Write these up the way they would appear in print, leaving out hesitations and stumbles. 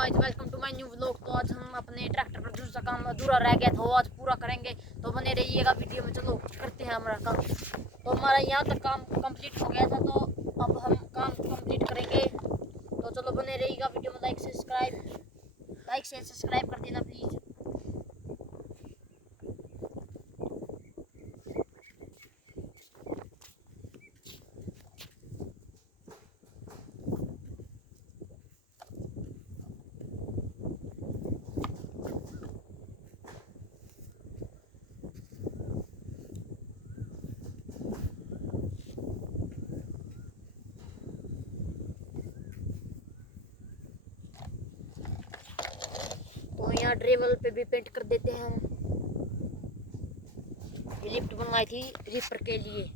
Guys, welcome to my new vlog. तो आज हम अपने ट्रैक्टर पर दूसरा काम अधूरा रह गया था, वो आज पूरा करेंगे। तो बने रहिएगा वीडियो में। चलो करते हैं हमारा काम। तो हमारा यहाँ तक काम कंप्लीट हो गया था, तो अब हम काम कंप्लीट करेंगे। तो चलो बने रहिएगा वीडियो में। लाइक से सब्सक्राइब कर देना प्लीज़। तो यहाँ ड्रेवल पे भी पेंट कर देते हैं हम। ये लिफ्ट बनवाई थी रीपर के लिए।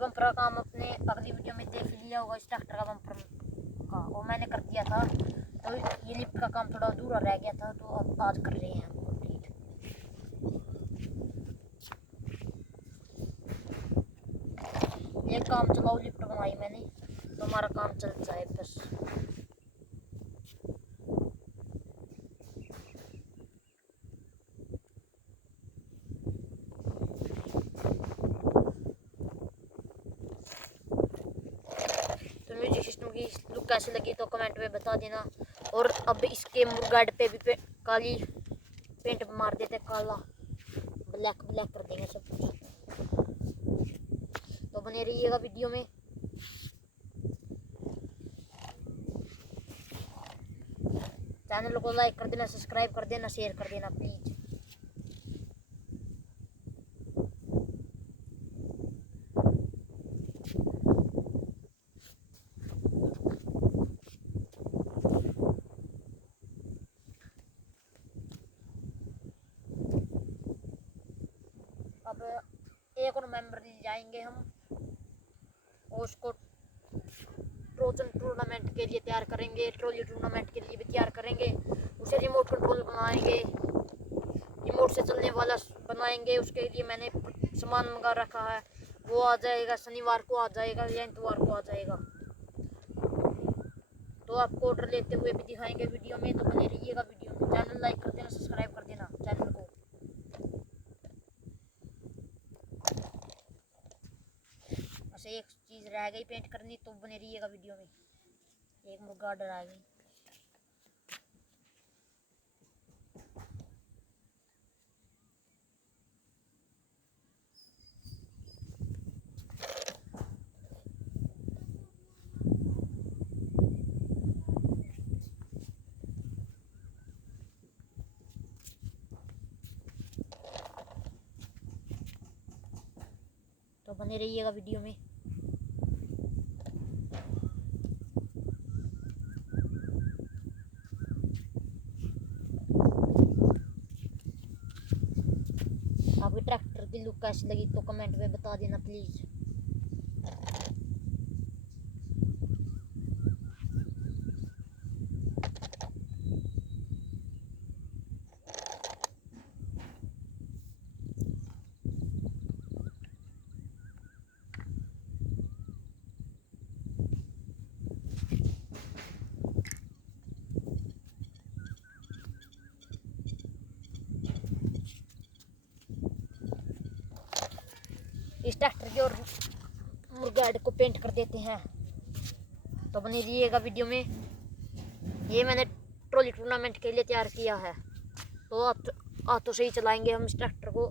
बम्पर का काम अपने अगली वीडियो में देख लिया होगा। इस ट्रैक्टर का बम्पर का वो मैंने कर दिया था। तो ये लिफ्ट का काम थोड़ा अधूरा रह गया था, तो अब आज कर रहे हैं हम कंप्लीट। ये काम चलाओ लिफ्ट बनाई मैंने, तो हमारा काम चल जाए बस। म्यूजिक सिस्टम की लुक कैसी लगी तो कमेंट में बता देना। और अब इसके मुर्गाड पे भी काली पेंट मार देते, काला ब्लैक कर देंगे सब कुछ। तो बने रहिएगा वीडियो में। चैनल को लाइक कर देना, सब्सक्राइब कर देना, शेयर कर देना प्लीज। अब एक और मेंबर ले जाएंगे हम, और उसको ट्रोजन टूर्नामेंट के लिए तैयार करेंगे, ट्रॉली टूर्नामेंट के लिए भी तैयार करेंगे। उसे रिमोट कंट्रोल बनाएंगे, रिमोट से चलने वाला बनाएंगे। उसके लिए मैंने सामान मंगा रखा है, वो आ जाएगा शनिवार को, आ जाएगा या इतवार को आ जाएगा। तो आपको ऑर्डर लेते हुए भी दिखाएंगे वीडियो में। तो बने रहिएगा वीडियो में। चैनल लाइक कर देना, सब्सक्राइब कर देना चैनल को। बस एक चीज़ रह गई पेंट करनी, तो बने रहिएगा वीडियो में। एक मुर्गा ऑर्डर आ गई। तो बने रहिएगा वीडियो में। आपकी ट्रैक्टर की लुक कैसी लगी तो कमेंट में बता देना प्लीज़। इस ट्रैक्टर की और मुर्गाड को पेंट कर देते हैं। तो बने रहिएगा वीडियो में। ये मैंने ट्रॉली टूर्नामेंट के लिए तैयार किया है, तो आप तो सही चलाएंगे हम इस ट्रैक्टर को।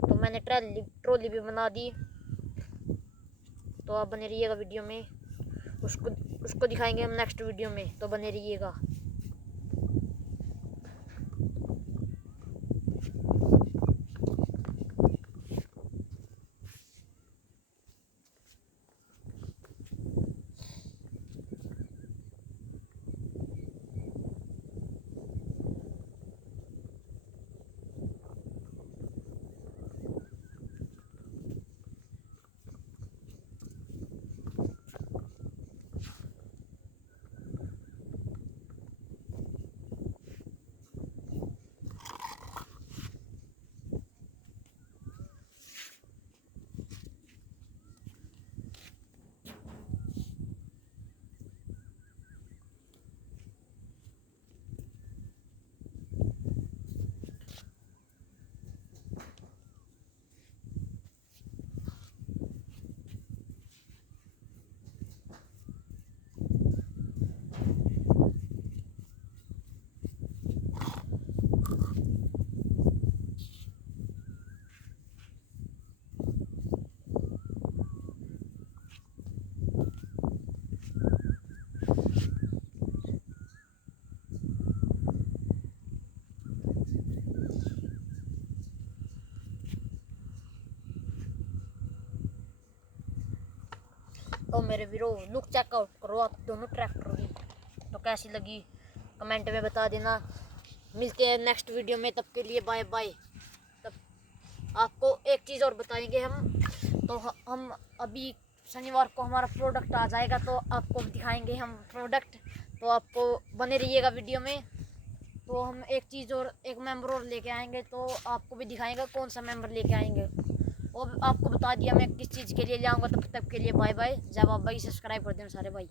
तो मैंने ट्रॉली भी बना दी। तो आप बने रहिएगा वीडियो में। उसको दिखाएंगे हम नेक्स्ट वीडियो में, तो बने रहिएगा। तो मेरे वीरो लुक चेकआउट करो आप दोनों ट्रैक्टर की, तो कैसी लगी कमेंट में बता देना। मिलते हैं नेक्स्ट वीडियो में, तब के लिए बाय बाय। तब आपको एक चीज़ और बताएंगे हम, तो हम अभी शनिवार को हमारा प्रोडक्ट आ जाएगा, तो आपको दिखाएंगे हम प्रोडक्ट, तो आपको बने रहिएगा वीडियो में। तो हम एक चीज़ और, एक मेंबर और लेके आएंगे, तो आपको भी दिखाएंगे कौन सा मेंबर लेके आएंगे। और आपको बता दिया मैं किस चीज़ के लिए ले आऊँगा। तब तक के लिए बाय बाय। जब आप भाई सब्सक्राइब कर देना सारे भाई।